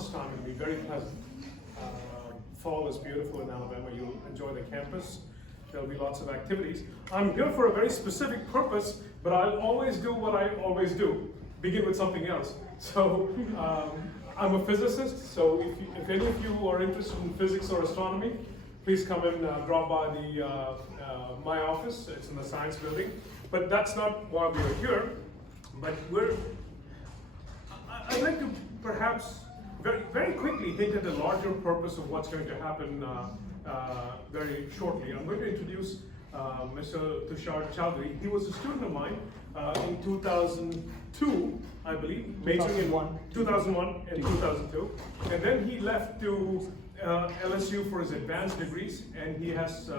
lunchtime will be very pleasant. Fall is beautiful in Alabama. You'll enjoy the campus. There'll be lots of activities. I'm here for a very specific purpose, but I'll always do what I always do, begin with something else. So I'm a physicist, so if any of you are interested in physics or astronomy, please come and drop by my office. It's in the science building. But that's not why we are here. But I'd like to perhaps very quickly hint at the larger purpose of what's going to happen very shortly. I'm going to introduce Mr. Tushar Chaudhry. He was a student of mine in 2002, I believe, majoring in 2001 and 2002. And then he left to LSU for his advanced degrees, and he has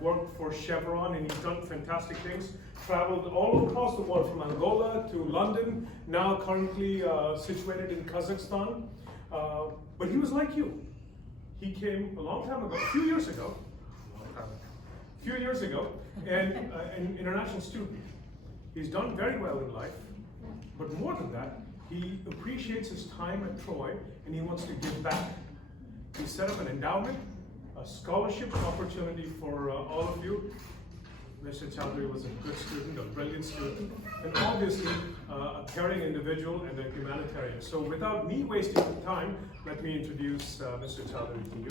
worked for Chevron, and he's done fantastic things. Traveled all across the world, from Angola to London, now currently situated in Kazakhstan. But he was like you. He came a long time ago, a few years ago, and an international student. He's done very well in life, but more than that, he appreciates his time at Troy, and he wants to give back. He set up an endowment, a scholarship opportunity for all of you. Mr. Chaudhry was a good student, a brilliant student, and obviously a caring individual and a humanitarian. So without me wasting time, let me introduce Mr. Chaudhry to you.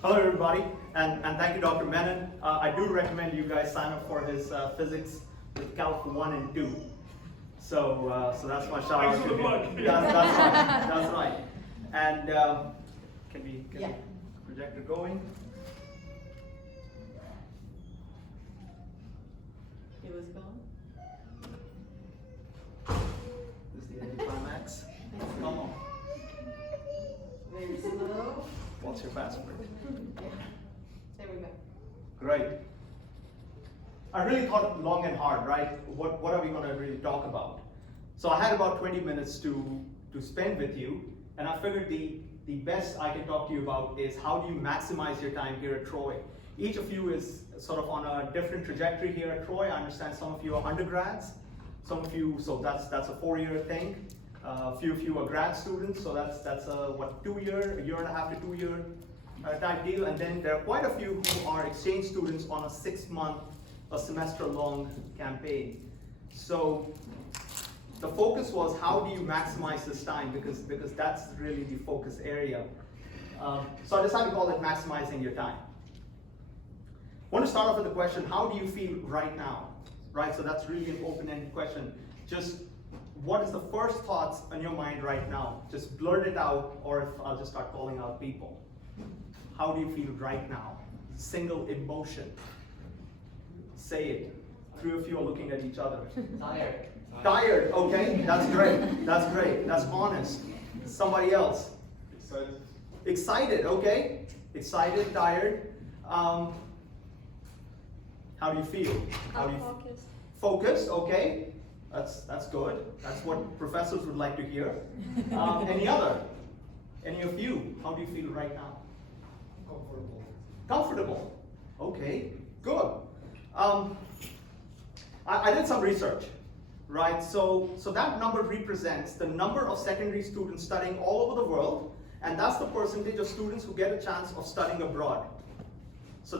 Hello everybody, and thank you Dr. Menon. I do recommend you guys sign up for his physics with Calc 1 and 2. So that's my shout out to him. That's right. And can we get the projector going? It was gone. This is the anticlimax. Come on. Very slow. What's your password? Yeah. There we go. Great. I really thought long and hard, right? What are we going to really talk about? So I had about 20 minutes to spend with you, and I figured the best I can talk to you about is how do you maximize your time here at Troy. Each of you is sort of on a different trajectory here at Troy. I understand some of you are undergrads, some of you, so that's a 4-year thing. A few of you are grad students, so that's a what, a year and a half to 2 year type deal. And then there are quite a few who are exchange students on a 6-month, a semester long campaign. So the focus was how do you maximize this time, because that's really the focus area. So I decided to call it maximizing your time. I want to start off with the question, how do you feel right now? Right, so that's really an open-ended question. Just what is the first thoughts on your mind right now? Just blurt it out, or if I'll just start calling out people. How do you feel right now? Single emotion. Say it. 3 of you are looking at each other. Tired. Tired, okay, that's great. That's great. That's honest. Somebody else. Excited. Excited, okay. Excited, tired. How do you feel? How do you Focused. Focused, okay. That's good. That's what professors would like to hear. Any other? Any of you? How do you feel right now? Comfortable. Comfortable. Okay, good. I did some research, right? So that number represents the number of secondary students studying all over the world, and that's the percentage of students who get a chance of studying abroad. So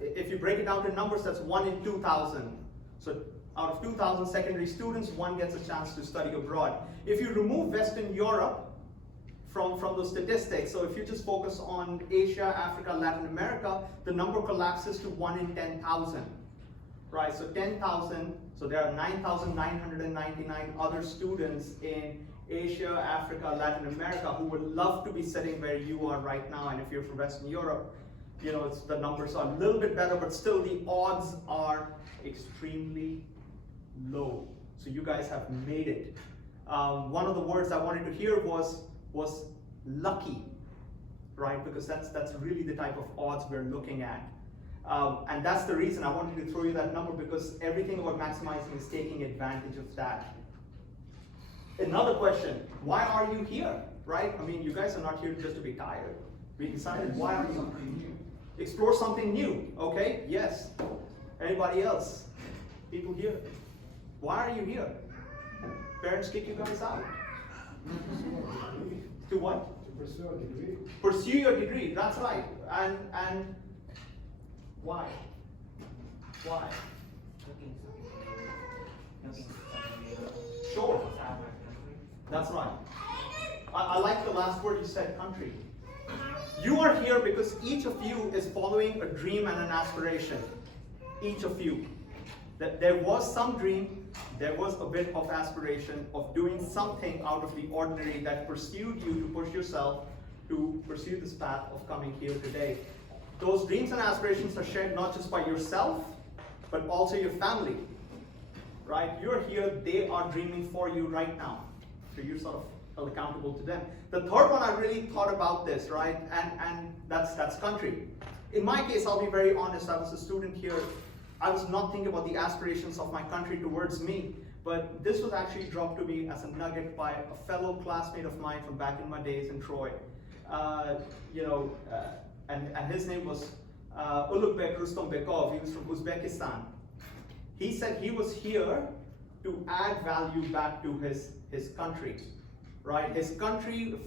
if you break it down to numbers, that's 1 in 2,000. So out of 2,000 secondary students, 1 gets a chance to study abroad. If you remove Western Europe from those statistics, so if you just focus on Asia, Africa, Latin America, the number collapses to 1 in 10,000, right? So 10,000, so there are 9,999 other students in Asia, Africa, Latin America who would love to be sitting where you are right now. And if you're from Western Europe, you know, the numbers are a little bit better, but still the odds are extremely low. So you guys have made it. One of the words I wanted to hear was lucky, right? Because that's really the type of odds we're looking at. And that's the reason I wanted to throw you that number, because everything about maximizing is taking advantage of that. Another question, why are you here, right? I mean, you guys are not here just to be tired. We decided, why are you here? Explore something new, okay? Yes. Anybody else? People here? Why are you here? Parents kick you guys out. To what? To pursue a degree. Pursue your degree, that's right. And why? Why? Sure. That's right. I like the last word you said, country. You are here because each of you is following a dream and an aspiration. Each of you. That there was some dream, there was a bit of aspiration of doing something out of the ordinary that pursued you to push yourself to pursue this path of coming here today. Those dreams and aspirations are shared not just by yourself, but also your family. Right? You're here, they are dreaming for you right now. So you're sort of held accountable to them. The third one, I really thought about this, right? And that's country. In my case, I'll be very honest, I was a student here. I was not thinking about the aspirations of my country towards me, but this was actually dropped to me as a nugget by a fellow classmate of mine from back in my days in Troy. And his name was Ulukbek Rustombekov. He was from Uzbekistan. He said he was here to add value back to his country, right? His country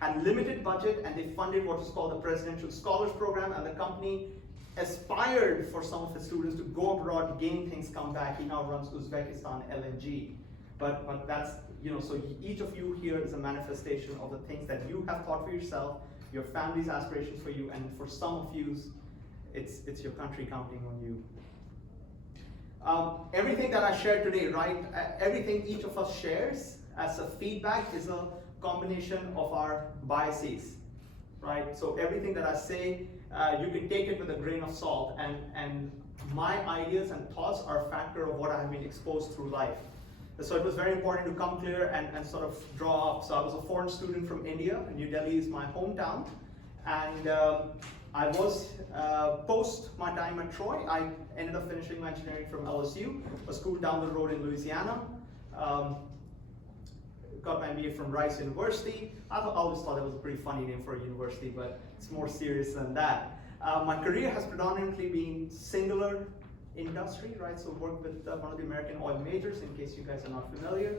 had limited budget and they funded what was called the Presidential Scholars Program, and the company aspired for some of his students to go abroad, gain things, come back. He now runs Uzbekistan LNG. But that's, so each of you here is a manifestation of the things that you have thought for yourself, your family's aspirations for you, and for some of you, it's your country counting on you. Everything that I shared today, right? Everything each of us shares as a feedback is a combination of our biases, right? So everything that I say, you can take it with a grain of salt, and my ideas and thoughts are a factor of what I have been exposed through life. So it was very important to come clear and sort of draw up. So I was a foreign student from India. New Delhi is my hometown. And I was, post my time at Troy, I ended up finishing my engineering from LSU, a school down the road in Louisiana. Got my MBA from Rice University. I always thought that was a pretty funny name for a university, but it's more serious than that. My career has predominantly been singular industry, right? So worked with one of the American oil majors, in case you guys are not familiar.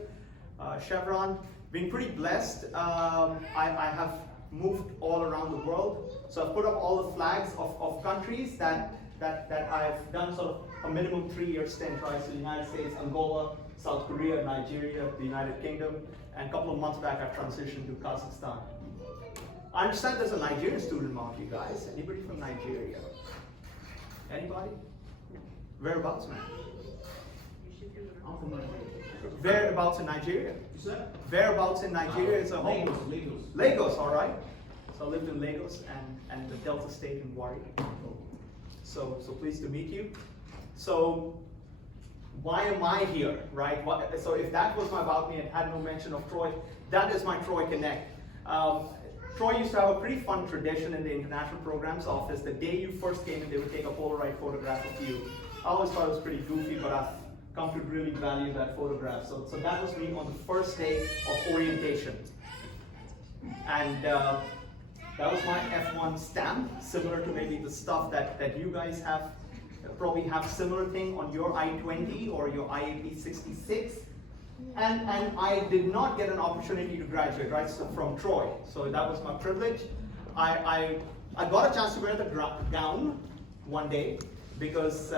Chevron. Been pretty blessed. I have moved all around the world. So I've put up all the flags of countries that I've done sort of a minimum 3-year stint, right? So the United States, Angola, South Korea, Nigeria, the United Kingdom, and a couple of months back I've transitioned to Kazakhstan. I understand there's a Nigerian student among you guys. Anybody from Nigeria? Anybody? Whereabouts, man? I'm from Nigeria. Whereabouts in Nigeria? Whereabouts in Nigeria is a home? Lagos. Lagos, all right. So I lived in Lagos and the Delta State in Wari. So pleased to meet you. So why am I here, right? So if that was my About Me and had no mention of Troy, that is my Troy Connect. Troy used to have a pretty fun tradition in the international programs office. The day you first came in, they would take a Polaroid photograph of you. I always thought it was pretty goofy, but I've come to really value that photograph. So that was me on the first day of orientation. And that was my F1 stamp, similar to maybe the stuff that you guys have, probably have similar thing on your I-20 or your IAP 66. And I did not get an opportunity to graduate, right, so from Troy. So that was my privilege. I got a chance to wear the gown one day because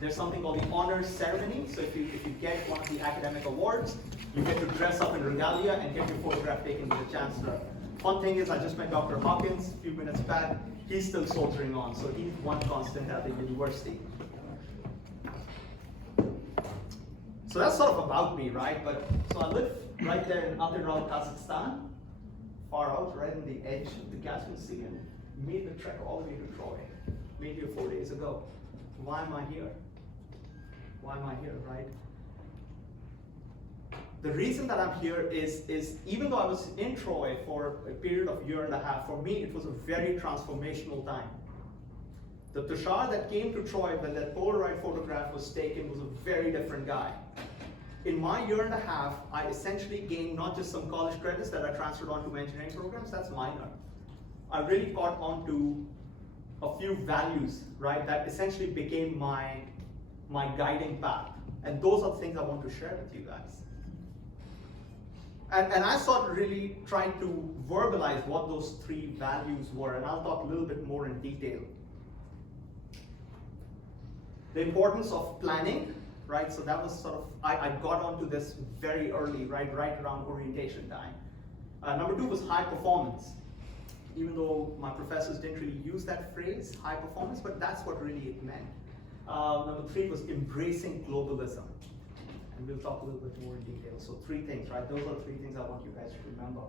there's something called the honors ceremony. So if you get one of the academic awards, you get to dress up in regalia and get your photograph taken with the chancellor. Fun thing is, I just met Dr. Hawkins a few minutes back. He's still soldiering on, so he's one constant at the university. So that's sort of about me, right? So I live right there in Atiral, Kazakhstan, far out, right on the edge of the Caspian Sea, and made the trek all the way to Troy. Made here 4 days ago. Why am I here? Why am I here, right? The reason that I'm here is even though I was in Troy for a period of 1.5 years, for me it was a very transformational time. The Tushar that came to Troy when that Polaroid photograph was taken was a very different guy. In my 1.5 years, I essentially gained not just some college credits that I transferred onto my engineering programs, that's minor. I really caught on to a few values, right, that essentially became my guiding path. And those are the things I want to share with you guys. And I started really trying to verbalize what those 3 values were, and I'll talk a little bit more in detail. The importance of planning, right? So that was sort of, I got onto this very early, right around orientation time. Number 2 was high performance. Even though my professors didn't really use that phrase, high performance, but that's what really it meant. Number 3 was embracing globalism. And we'll talk a little bit more in detail. So 3 things, right? Those are 3 things I want you guys to remember.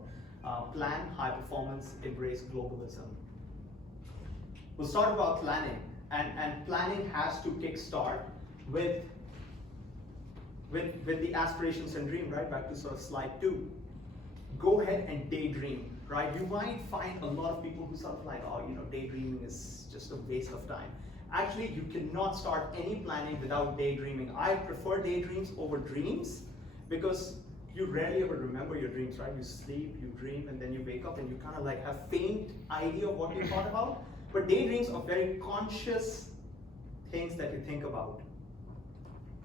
Plan, high performance, embrace globalism. We'll start about planning. And planning has to kickstart with the aspirations and dream, right? Back to sort of slide 2. Go ahead and daydream, right? You might find a lot of people who sort of like, oh, daydreaming is just a waste of time. Actually, you cannot start any planning without daydreaming. I prefer daydreams over dreams because you rarely ever remember your dreams, right? You sleep, you dream, and then you wake up and you kind of like have faint idea of what you thought about. But daydreams are very conscious things that you think about,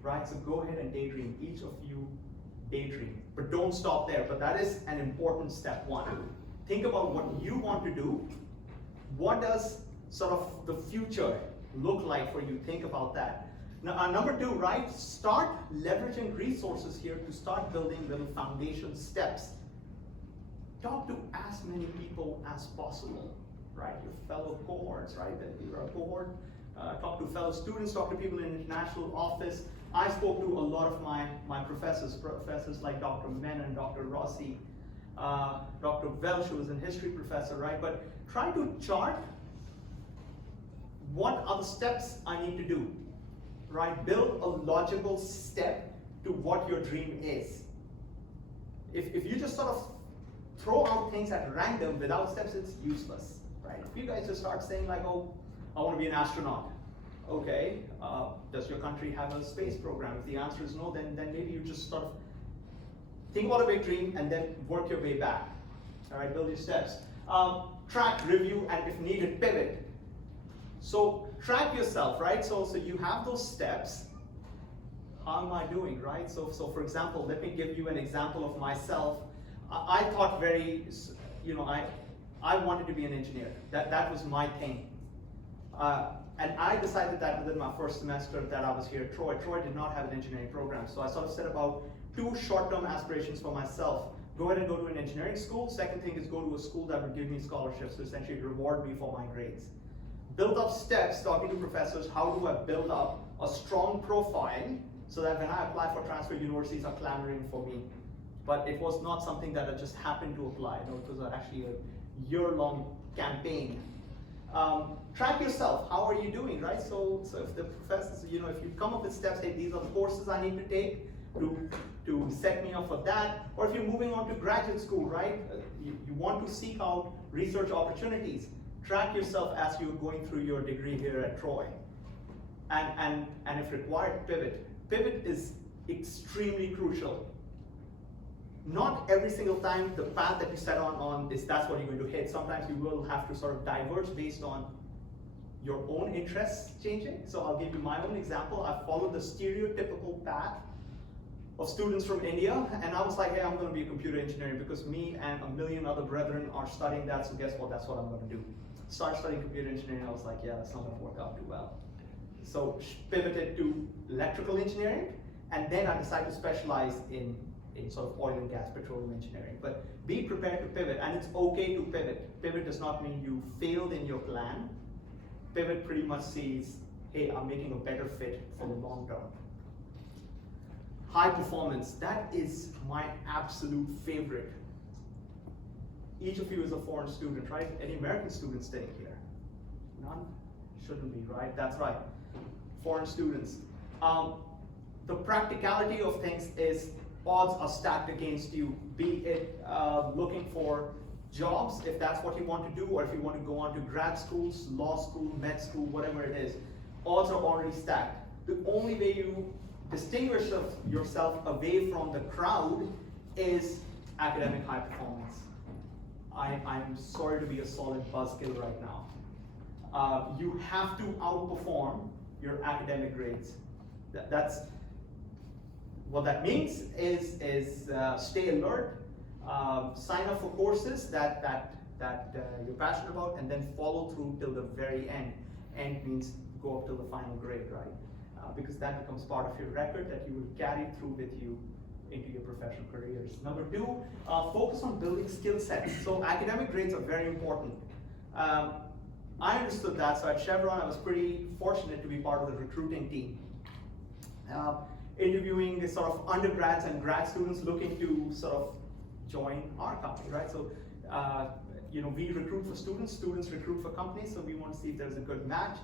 right? So go ahead and daydream. Each of you daydream, but don't stop there. But that is an important step 1. Think about what you want to do. What does sort of the future look like for you? Think about that. Now, number 2, right? Start leveraging resources here to start building little foundation steps. Talk to as many people as possible, right? Your fellow cohorts, right? That you're a cohort. Talk to fellow students, talk to people in international office. I spoke to a lot of my professors like Dr. Menon, Dr. Rossi, Dr. Welsh, who was a history professor, right? But try to chart what are the steps I need to do, right? Build a logical step to what your dream is. If you just sort of throw out things at random without steps, it's useless, right? If you guys just start saying like, oh, I want to be an astronaut. Okay, does your country have a space program? If the answer is no, then maybe you just sort of think about a big dream and then work your way back. All right, build your steps. Track, review, and if needed, pivot. So track yourself, right? So you have those steps. How am I doing, right? So for example, let me give you an example of myself. I thought I wanted to be an engineer. That was my thing. And I decided that within my first semester that I was here at Troy. Troy did not have an engineering program, so I sort of set about 2 short-term aspirations for myself. Go ahead and go to an engineering school. Second thing is go to a school that would give me scholarships to essentially reward me for my grades. Build up steps, talking to professors, how do I build up a strong profile so that when I apply for transfer, universities are clamoring for me. But it was not something that I just happened to apply. It was actually a year-long campaign. Track yourself. How are you doing, right? So if the professors, if you come up with steps, hey, these are the courses I need to take to set me up for that. Or if you're moving on to graduate school, right? You want to seek out research opportunities. Track yourself as you're going through your degree here at Troy. And if required, pivot. Pivot is extremely crucial. Not every single time the path that you set on is that's what you're going to hit. Sometimes you will have to sort of diverge based on your own interests changing. So I'll give you my own example. I followed the stereotypical path of students from India, and I was like, hey, I'm going to be a computer engineer because me and a million other brethren are studying that, so guess what, that's what I'm going to do. Started studying computer engineering, I was like, yeah, that's not going to work out too well. So pivoted to electrical engineering, and then I decided to specialize in sort of oil and gas, petroleum engineering. But be prepared to pivot, and it's okay to pivot. Pivot does not mean you failed in your plan. Pivot pretty much says, hey, I'm making a better fit for the long term. High performance, that is my absolute favorite. Each of you is a foreign student, right? Any American students staying here? None? Shouldn't be, right? That's right. Foreign students. The practicality of things is odds are stacked against you, be it looking for jobs, if that's what you want to do, or if you want to go on to grad schools, law school, med school, whatever it is. Odds are already stacked. The only way you distinguish yourself away from the crowd is academic high performance. I'm sorry to be a solid buzzkill right now. You have to outperform your academic grades. What that means is stay alert, sign up for courses that you're passionate about, and then follow through till the very end. End means go up till the final grade, right? Because that becomes part of your record that you will carry through with you into your professional careers. Number two, focus on building skill sets. So academic grades are very important. I understood that, so at Chevron I was pretty fortunate to be part of the recruiting team. Interviewing sort of undergrads and grad students looking to sort of join our company, right? So, we recruit for students, students recruit for companies, so we want to see if there's a good match.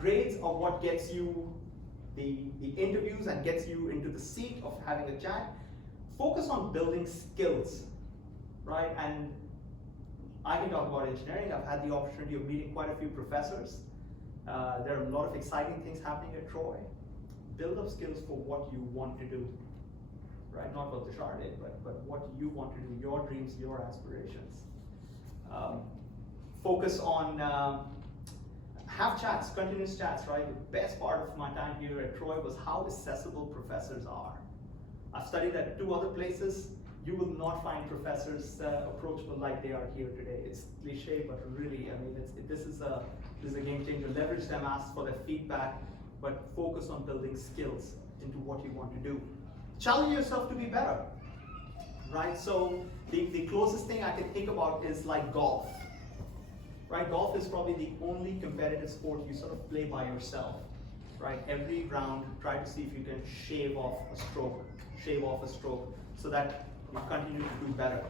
Grades are what gets you the interviews and gets you into the seat of having a chat. Focus on building skills, right? And I can talk about engineering. I've had the opportunity of meeting quite a few professors. There are a lot of exciting things happening at Troy. Build up skills for what you want to do, right? Not what Tushar did, but what you want to do, your dreams, your aspirations. Focus on, have chats, continuous chats, right? The best part of my time here at Troy was how accessible professors are. I've studied at 2 other places. You will not find professors approachable like they are here today. It's cliche, but really, I mean, this is a game changer. Leverage them, ask for their feedback, but focus on building skills into what you want to do. Challenge yourself to be better, right? So the closest thing I can think about is like golf, right? Golf is probably the only competitive sport you sort of play by yourself, right? Every round, try to see if you can shave off a stroke, so that you continue to do better.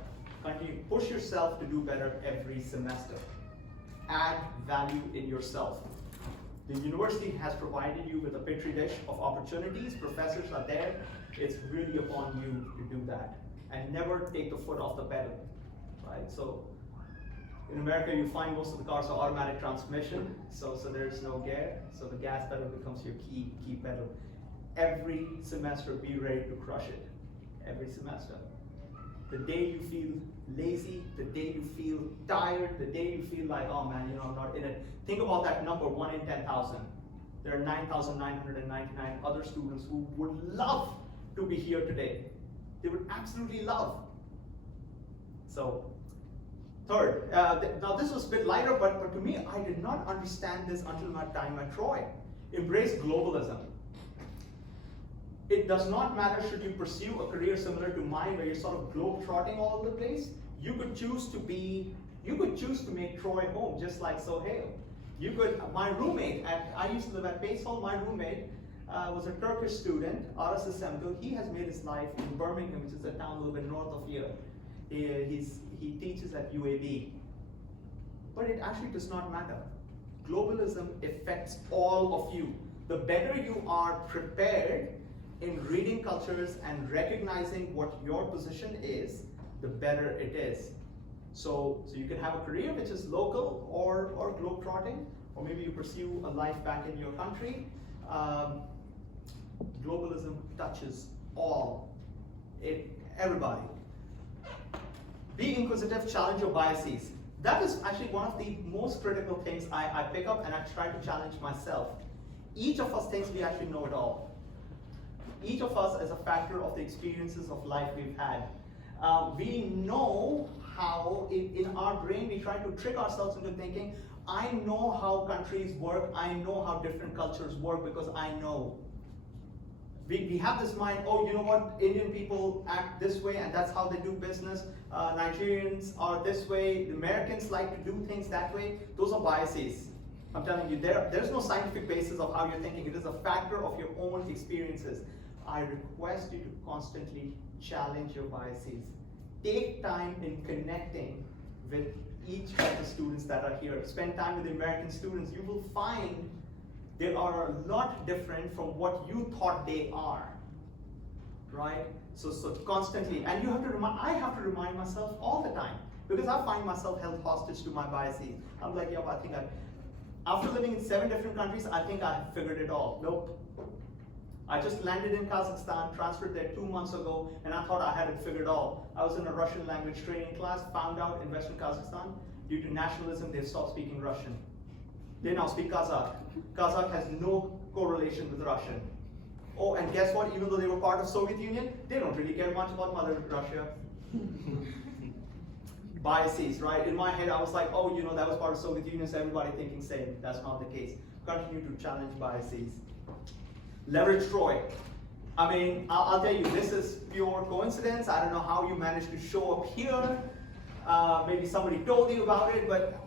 Continue, push yourself to do better every semester. Add value in yourself. The university has provided you with a petri dish of opportunities. Professors are there. It's really upon you to do that. And never take the foot off the pedal, right? So in America, you find most of the cars are automatic transmission, so there's no gear. So the gas pedal becomes your key pedal. Every semester, be ready to crush it. Every semester. The day you feel lazy, the day you feel tired, the day you feel like, oh man, I'm not in it. Think about that number, 1 in 10,000. There are 9,999 other students who would love to be here today. They would absolutely love. So, third, now this was a bit lighter, but to me, I did not understand this until my time at Troy. Embrace globalism. It does not matter should you pursue a career similar to mine where you're sort of globe-trotting all over the place. You could choose to make Troy home, just like Sohail. You could, my roommate, I used to live at Basehall, my roommate was a Turkish student, Aras Semdul. He has made his life in Birmingham, which is a town a little bit north of here. He teaches at UAB. But it actually does not matter. Globalism affects all of you. The better you are prepared in reading cultures and recognizing what your position is, the better it is. So you can have a career which is local or globe-trotting, or maybe you pursue a life back in your country. Globalism touches everybody. Be inquisitive, challenge your biases. That is actually one of the most critical things I pick up, and I try to challenge myself. Each of us thinks we actually know it all. Each of us is a factor of the experiences of life we've had. We know how, in our brain, we try to trick ourselves into thinking, I know how countries work, I know how different cultures work because I know. We have this mind, oh, you know what, Indian people act this way and that's how they do business. Nigerians are this way, the Americans like to do things that way. Those are biases. I'm telling you, there's no scientific basis of how you're thinking. It is a factor of your own experiences. I request you to constantly challenge your biases. Take time in connecting with each of the students that are here. Spend time with the American students. You will find they are a lot different from what you thought they are, right? So constantly, and I have to remind myself all the time, because I find myself held hostage to my biases. I'm like, yeah, I think after living in 7 different countries, I think I have figured it all. Nope. I just landed in Kazakhstan, transferred there 2 months ago, and I thought I had it figured all. I was in a Russian language training class, found out in Western Kazakhstan, due to nationalism, they've stopped speaking Russian. They now speak Kazakh. Kazakh has no correlation with Russian. Oh, and guess what? Even though they were part of Soviet Union, they don't really care much about Mother Russia. Biases, right? In my head, I was like, oh, you know, that was part of Soviet Union, so everybody thinking same. That's not the case. Continue to challenge biases. Leverage Troy. I mean, I'll tell you, this is pure coincidence. I don't know how you managed to show up here. Maybe somebody told you about it, but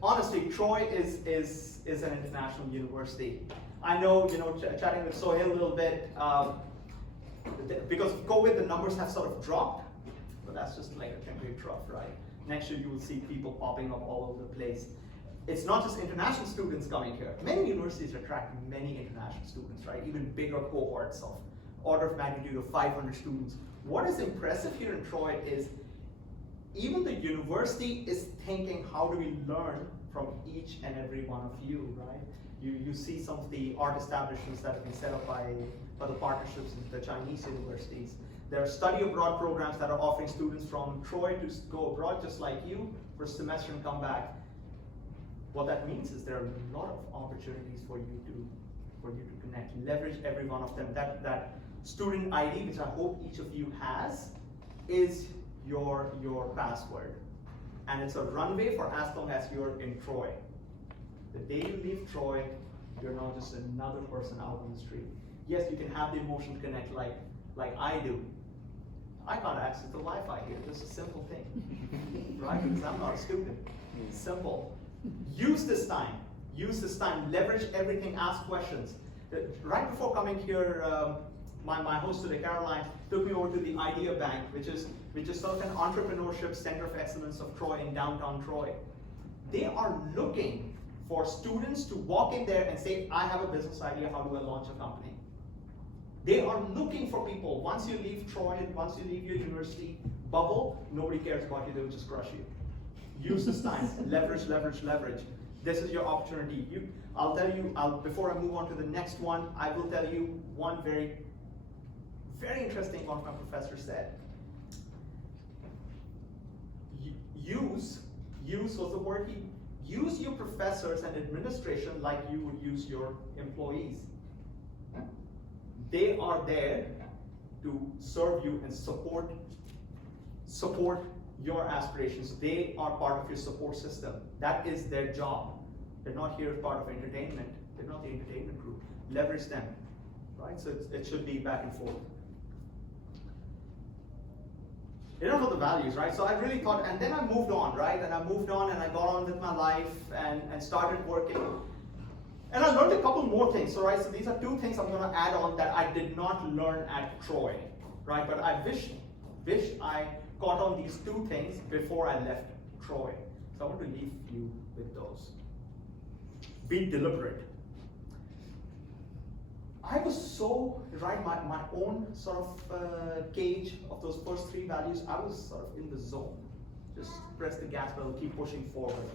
honestly, Troy is an international university. I know, you know, chatting with Sohail a little bit, because of COVID, the numbers have sort of dropped, but that's just like a temporary trough, right? Next year, you will see people popping up all over the place. It's not just international students coming here. Many universities attract many international students, right? Even bigger cohorts of order of magnitude of 500 students. What is impressive here in Troy is even the university is thinking, how do we learn from each and every one of you, right? You see some of the art establishments that have been set up by the partnerships with the Chinese universities. There are study abroad programs that are offering students from Troy to go abroad just like you for a semester and come back. What that means is there are a lot of opportunities for you to connect. Leverage every one of them. That student ID, which I hope each of you has, is your password. And it's a runway for as long as you're in Troy. The day you leave Troy, you're not just another person out on the street. Yes, you can have the emotional connect like I do. I can't access the Wi-Fi here. This is a simple thing, right? Because I'm not a student. Simple. Use this time. Use this time. Leverage everything. Ask questions. Right before coming here, my host today, Caroline, took me over to the Idea Bank, which is sort of an entrepreneurship center of excellence of Troy in downtown Troy. They are looking for students to walk in there and say, I have a business idea, how do I launch a company? They are looking for people. Once you leave Troy, once you leave your university bubble, nobody cares about you, they'll just crush you. Use this time. Leverage, leverage, leverage. This is your opportunity. I'll tell you, before I move on to the next one, I will tell you one very, very interesting one my professor said. Use was the word use your professors and administration like you would use your employees. They are there to serve you and support your aspirations. They are part of your support system. That is their job. They're not here as part of entertainment. They're not the entertainment group. Leverage them, right? So it should be back and forth. Enough of the values, right? So I really thought, and then I moved on, right? And I moved on and I got on with my life and started working. And I learned a couple more things, so, right? So these are two things I'm gonna add on that I did not learn at Troy, right? But I wish I caught on these two things before I left Troy. So I want to leave you with those. Be deliberate. I was so, right, my own sort of gauge of those first three values, I was sort of in the zone. Just press the gas pedal, keep pushing forward.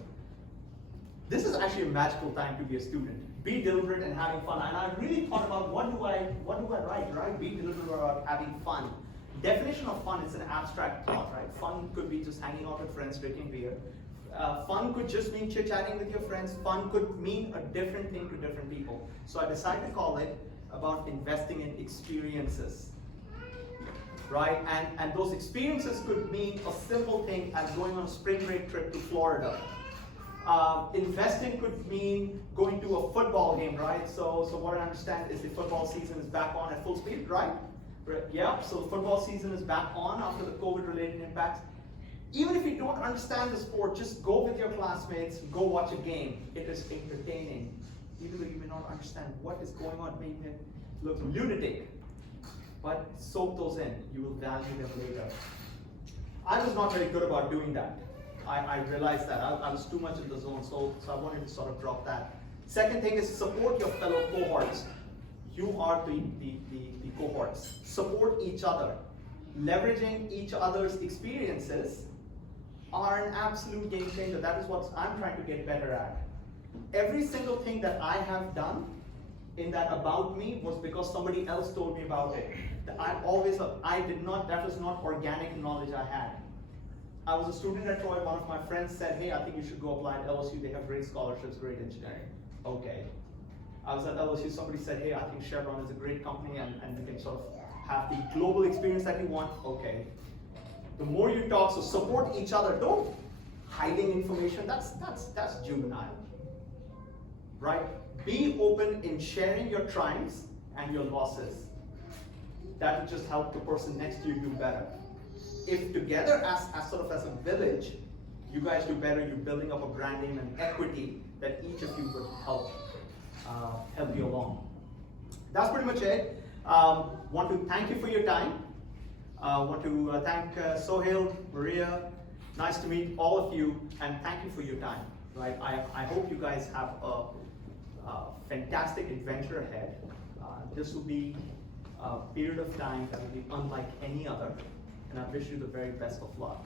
This is actually a magical time to be a student. Be deliberate and having fun. And I really thought about what do I write, right? Be deliberate about having fun. Definition of fun is an abstract thought, right? Fun could be just hanging out with friends, drinking beer. Fun could just mean chit-chatting with your friends. Fun could mean a different thing to different people. So I decided to call it about investing in experiences, right? And those experiences could mean a simple thing as going on a spring break trip to Florida. Investing could mean going to a football game, right? So what I understand is the football season is back on at full speed, right? Yeah, so the football season is back on after the COVID-related impacts. Even if you don't understand the sport, just go with your classmates, go watch a game. It is entertaining. Even though you may not understand what is going on, maybe it looks lunatic. But soak those in. You will value them later. I was not very good about doing that. I realized that. I was too much in the zone, so I wanted to sort of drop that. Second thing is support your fellow cohorts. You are the cohorts. Support each other. Leveraging each other's experiences are an absolute game changer. That is what I'm trying to get better at. Every single thing that I have done in that about me was because somebody else told me about it. That was not organic knowledge I had. I was a student at Troy. One of my friends said, hey, I think you should go apply at LSU. They have great scholarships, great engineering. Okay. I was at LSU, somebody said, hey, I think Chevron is a great company and you can sort of have the global experience that you want. Okay. The more you talk, so support each other. Don't hiding information, that's juvenile. Right? Be open in sharing your triumphs and your losses. That will just help the person next to you do better. If together as a village, you guys do better, you're building up a brand name and equity that each of you would help you along. That's pretty much it. Want to thank you for your time. Want to thank Sohail, Maria. Nice to meet all of you, and thank you for your time. Right? I hope you guys have a fantastic adventure ahead. This will be a period of time that will be unlike any other, and I wish you the very best of luck.